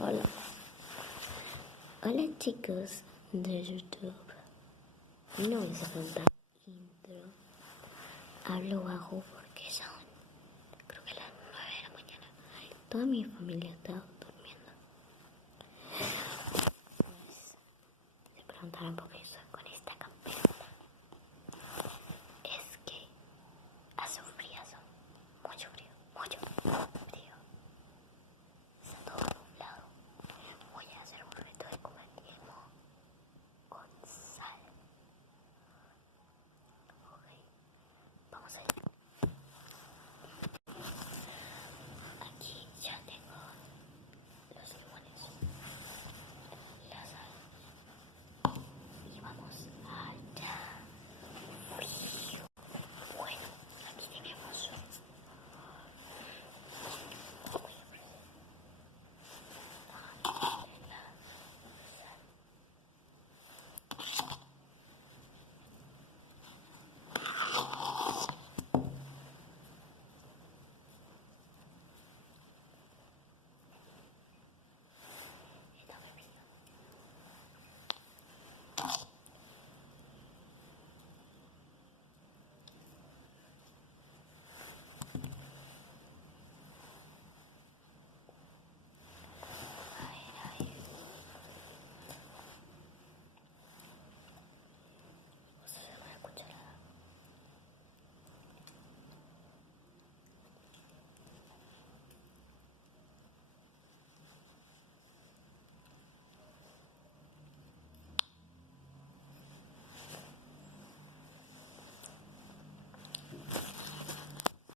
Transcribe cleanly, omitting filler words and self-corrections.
Hola. Hola chicos de YouTube. No voy a hacer tanta intro. Hablo bajo porque son, creo que las 9 de la mañana. Toda mi familia está